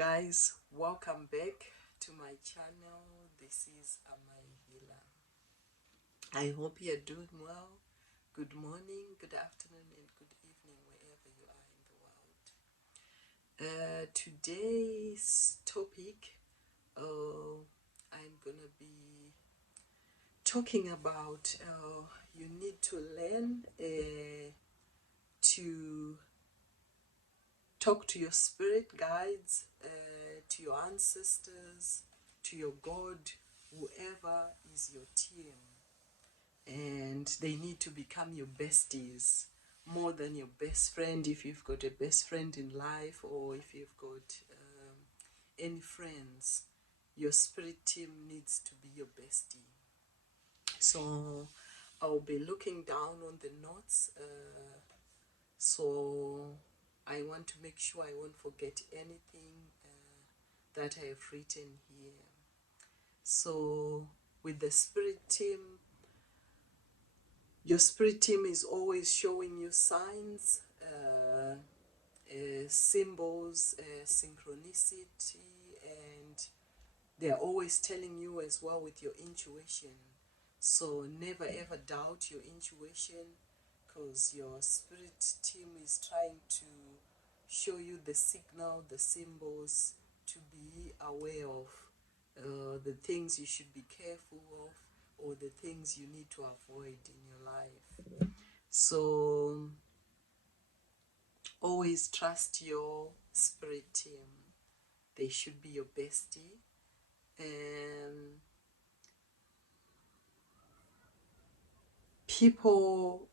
Guys, welcome back to my channel. This is my healer. I hope you're doing well. Good morning, good afternoon, and good evening wherever you are in the world. Today's topic, I'm gonna be talking about you need to learn to talk to your spirit guides, to your ancestors, to your God, whoever is your team. And they need to become your besties, more than your best friend if you've got a best friend in life, or if you've got any friends. Your spirit team needs to be your bestie. So I'll be looking down on the notes, so I want to make sure I won't forget anything that I have written here. So with the spirit team, your spirit team is always showing you signs, symbols, synchronicity, and they're always telling you as well with your intuition. So never ever doubt your intuition, because your spirit team is trying to show you the signal, the symbols, to be aware of the things you should be careful of, or the things you need to avoid in your life. So always trust your spirit team. They should be your bestie. And people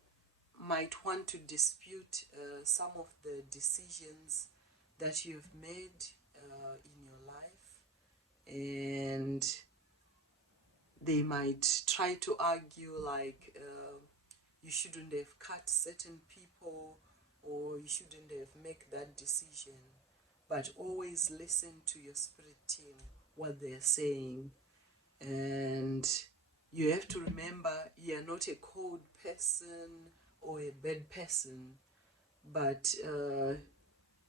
might want to dispute some of the decisions that you've made in your life, and they might try to argue like you shouldn't have cut certain people, or you shouldn't have made that decision. But always listen to your spirit team, what they're saying. And you have to remember, you're not a cold person or a bad person, but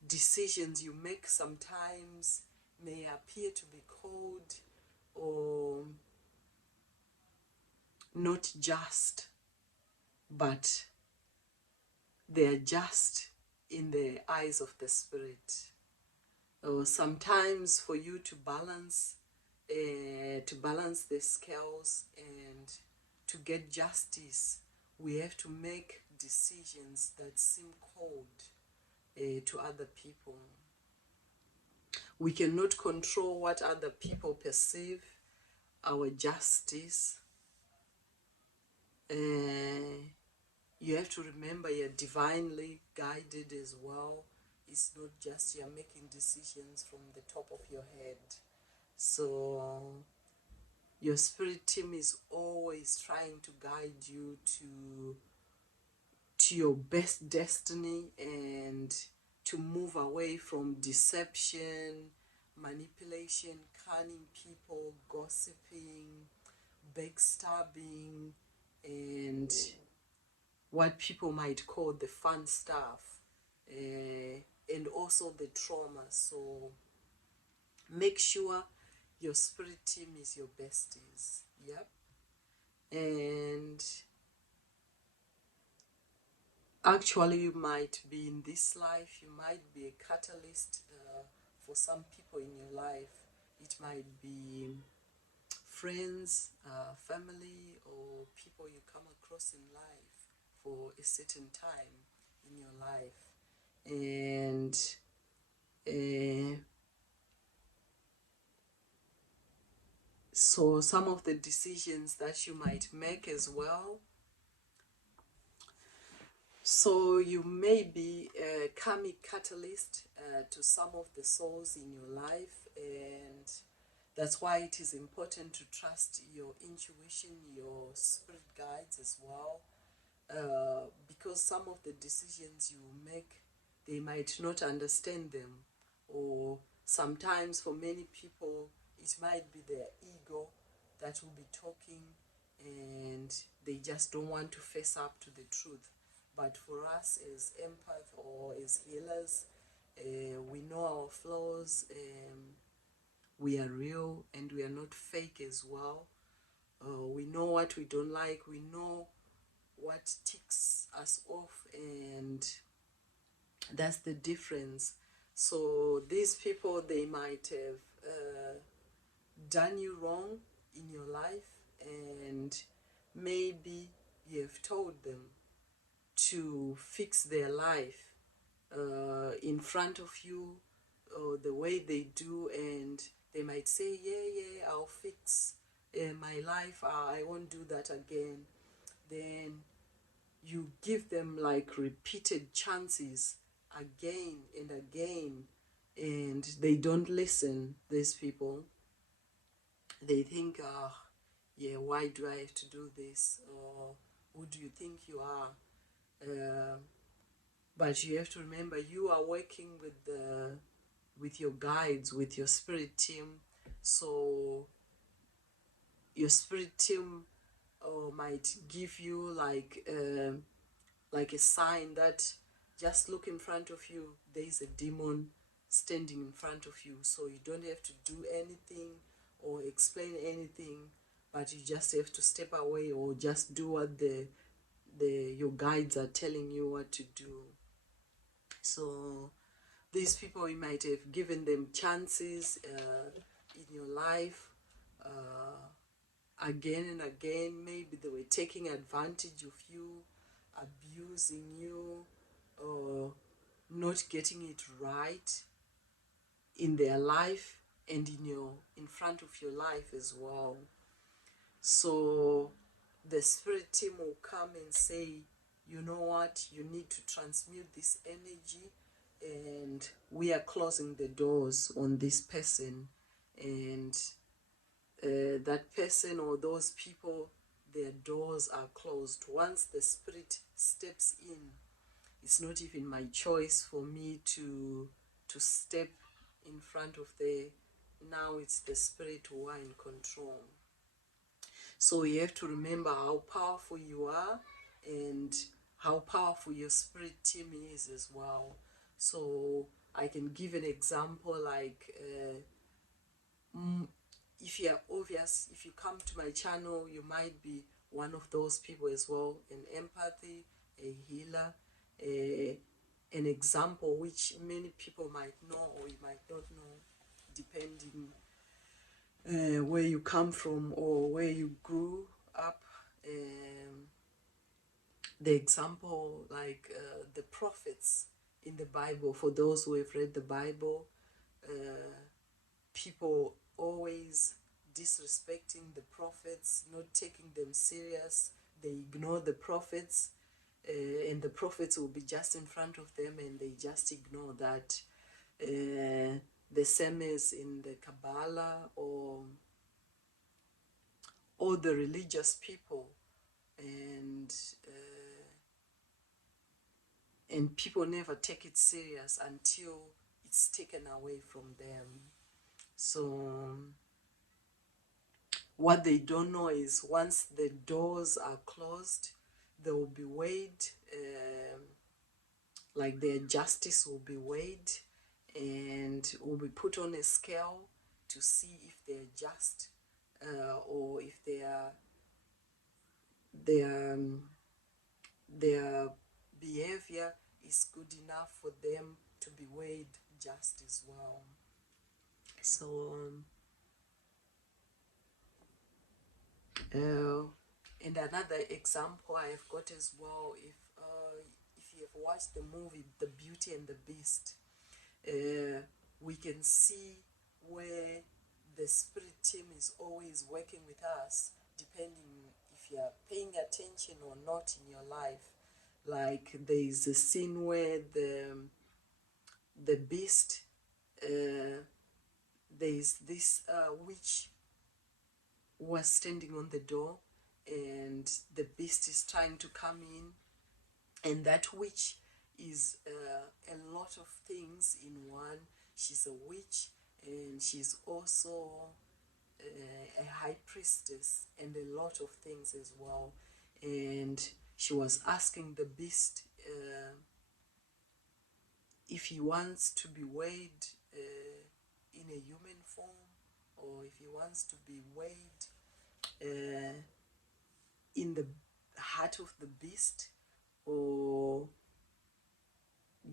decisions you make sometimes may appear to be cold or not just, but they are just in the eyes of the spirit. Sometimes for you to balance the scales and to get justice, we have to make decisions that seem cold to other people. We cannot control what other people perceive our justice. You have to remember you're divinely guided as well. It's not just you're making decisions from the top of your head. So your spirit team is always trying to guide you to your best destiny, and to move away from deception, manipulation, cunning people, gossiping, backstabbing, and what people might call the fun stuff, and also the trauma. So make sure your spirit team is your besties. Yep. And actually, you might be in this life, you might be a catalyst for some people in your life. It might be friends, family, or people you come across in life for a certain time in your life. And so some of the decisions that you might make as well. So you may be a karmic catalyst to some of the souls in your life, and that's why it is important to trust your intuition, your spirit guides as well, because some of the decisions you make, they might not understand them, or sometimes for many people it might be their ego that will be talking, and they just don't want to face up to the truth. But for us as empath or as healers, we know our flaws, we are real and we are not fake as well. We know what we don't like, we know what ticks us off, and that's the difference. So these people, they might have done you wrong in your life, and maybe you have told them to fix their life in front of you, or the way they do, and they might say, yeah, I'll fix my life, I won't do that again. Then you give them like repeated chances again and again, and they don't listen. These people, they think, yeah, why do I have to do this, or who do you think you are? But you have to remember, you are working with your guides, with your spirit team. So your spirit team might give you like a sign that just look in front of you, there is a demon standing in front of you. So you don't have to do anything or explain anything, but you just have to step away or just do what your guides are telling you what to do. So these people, you might have given them chances in your life again and again. Maybe they were taking advantage of you, abusing you, or not getting it right in their life and in front of your life as well. So the spirit team will come and say, you know what, you need to transmute this energy, and we are closing the doors on this person, and that person or those people, their doors are closed. Once the spirit steps in, it's not even my choice for me to step in front of now it's the spirit who are in control. So you have to remember how powerful you are and how powerful your spirit team is as well. So I can give an example, like if you are obvious, if you come to my channel, you might be one of those people as well, an empathy, a healer, an example which many people might know or you might not know, depending where you come from or where you grew up. The example, like the prophets in the Bible, for those who have read the Bible, people always disrespecting the prophets, not taking them serious. They ignore the prophets, and the prophets will be just in front of them, and they just ignore that. The same as in the Kabbalah or the religious people, and people never take it serious until it's taken away from them. So what they don't know is once the doors are closed, they will be weighed, like their justice will be weighed and will be put on a scale to see if they're just or if their behavior is good enough for them to be weighed just as well. So and another example I have got as well, if you have watched the movie The Beauty and the Beast, we can see where the spirit team is always working with us, depending if you are paying attention or not in your life. Like there is a scene where the beast, there is this witch was standing on the door, and the beast is trying to come in, and that witch is a lot of things in one. She's a witch, and she's also a high priestess, and a lot of things as well. And she was asking the beast if he wants to be weighed in a human form, or if he wants to be weighed in the heart of the beast, or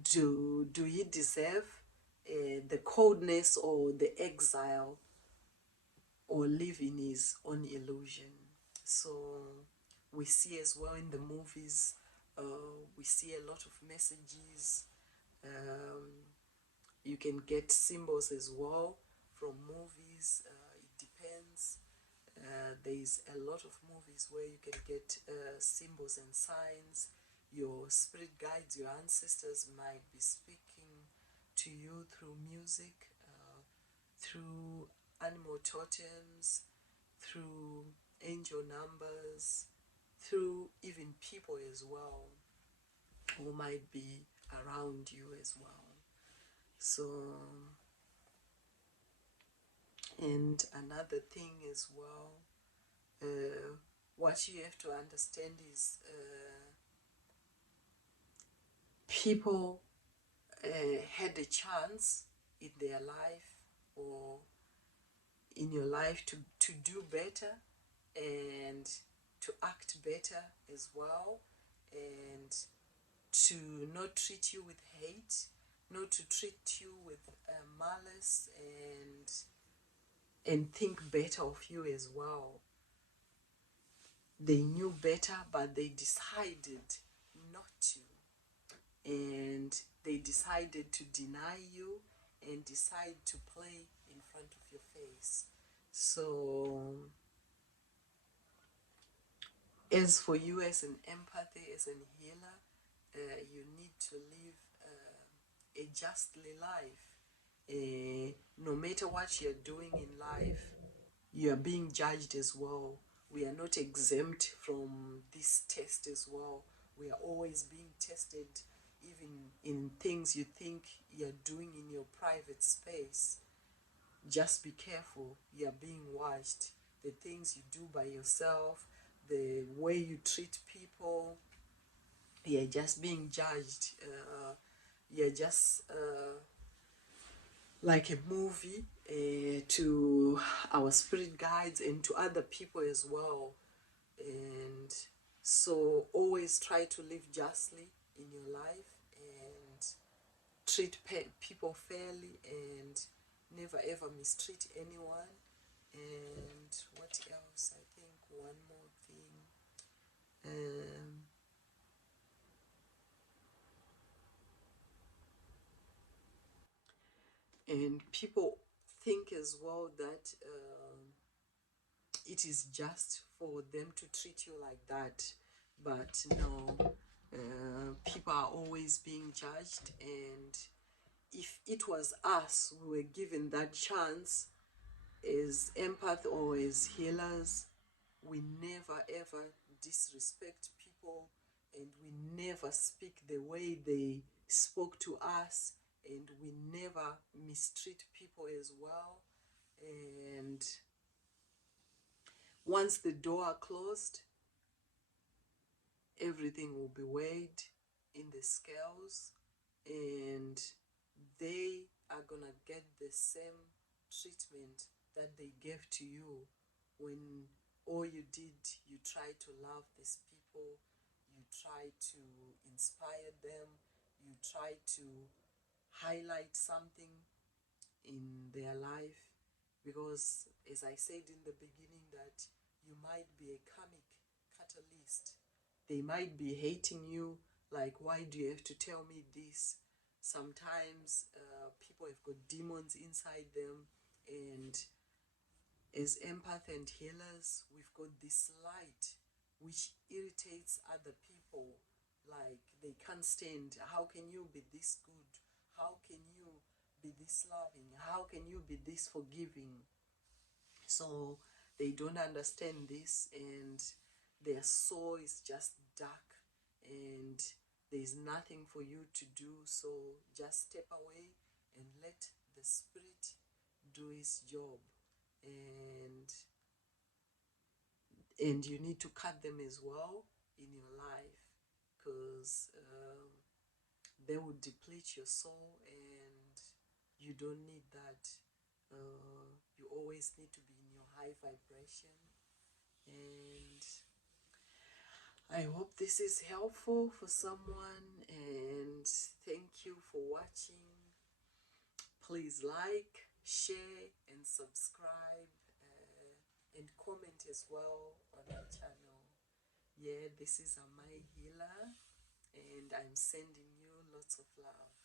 do he deserve the coldness or the exile, or live in his own illusion? So we see as well in the movies, we see a lot of messages. You can get symbols as well from movies. It depends. There's a lot of movies where you can get symbols and signs. Your spirit guides, your ancestors might be speaking to you through music, through animal totems, through angel numbers, through even people as well who might be around you as well. So, and another thing as well, what you have to understand is people had a chance in their life or in your life to do better and to act better as well, and to not treat you with hate, not to treat you with malice, and think better of you as well. They knew better, but they decided not to. And they decided to deny you and decide to play in front of your face. So, as for you as an empathy, as an healer, you need to live a justly life. No matter what you're doing in life, you are being judged as well. We are not exempt from this test as well. We are always being tested, even in things you think you're doing in your private space. Just be careful, you're being watched. The things you do by yourself, the way you treat people, you're just being judged. You're just like a movie to our spirit guides and to other people as well. And so always try to live justly in your life and treat people fairly and never ever mistreat anyone. And what else? I think one more thing. And people think as well that it is just for them to treat you like that, but no, people are always being judged, and if it was us who were given that chance as empath or as healers, we never ever disrespect people, and we never speak the way they spoke to us, and we never mistreat people as well. And once the door closed, everything will be weighed in the scales, and they are gonna get the same treatment that they gave to you when all you did, you tried to love these people, you tried to inspire them, you tried to highlight something in their life. Because as I said in the beginning, that you might be a karmic catalyst. They might be hating you, like, why do you have to tell me this? Sometimes people have got demons inside them, and as empath and healers, we've got this light which irritates other people. Like, they can't stand, how can you be this good? How can you be this loving? How can you be this forgiving? So they don't understand this, and their soul is just dark, and there's nothing for you to do. So just step away and let the spirit do his job. And you need to cut them as well in your life, because they will deplete your soul, and you don't need that. You always always need to be in your high vibration. And I hope this is helpful for someone, and thank you for watching. Please like, share, and subscribe, and comment as well on my channel. Yeah, this is Amai Healer, and I'm sending you lots of love.